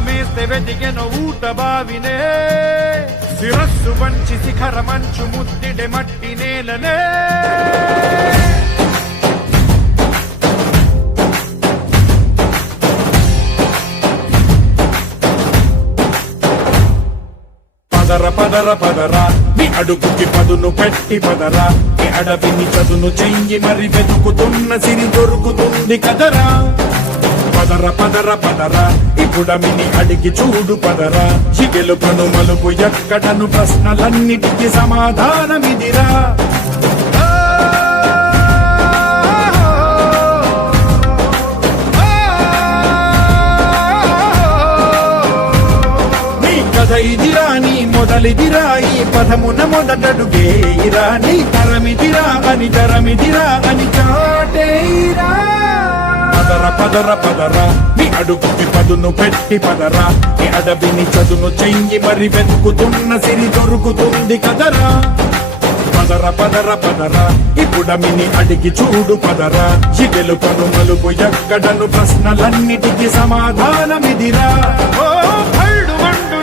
దాహమేస్తే వెతికెను ఊట బావినే శిరస్సు వంచి శిఖర మంచు ముద్దిడె మట్టి నేలనే పదర పదర పదరా నీ అడుగుకి పదును పెట్టి పదరా నీ అడవిని చదును చెయ్యి మరి వెతుకుతున్న సిరి దొరుకుతుంది కదరా పదర పదర పదరా ఇప్పుడమిని అడిగి చూడు పదరా గెలుపను మలుపు ఎక్కడను ప్రశ్నలన్నిటికీ సమాధానమిదిరా ఇదిరా నీ మొదలిదిరా ఈ పదమున మొదటడుగేయిరా నీ తరమిదిరా అని తరమిదిరా అని చాటేరా పదర పదర పదరా నీ అడుగుకి పదును పెట్టి పదరా నీ అడవిని చదును చెయ్యి మరి వెతుకుతున్న సిరి దొరుకుతుంది కదరా పదర పదర పదరా ఇప్పుడమిని అడిగి చూడు పదరా గెలుపను మలుపు ఎక్కడను ప్రశ్నలన్నిటికీ సమాధానమిదిరా ఓ భళ్ళు మండు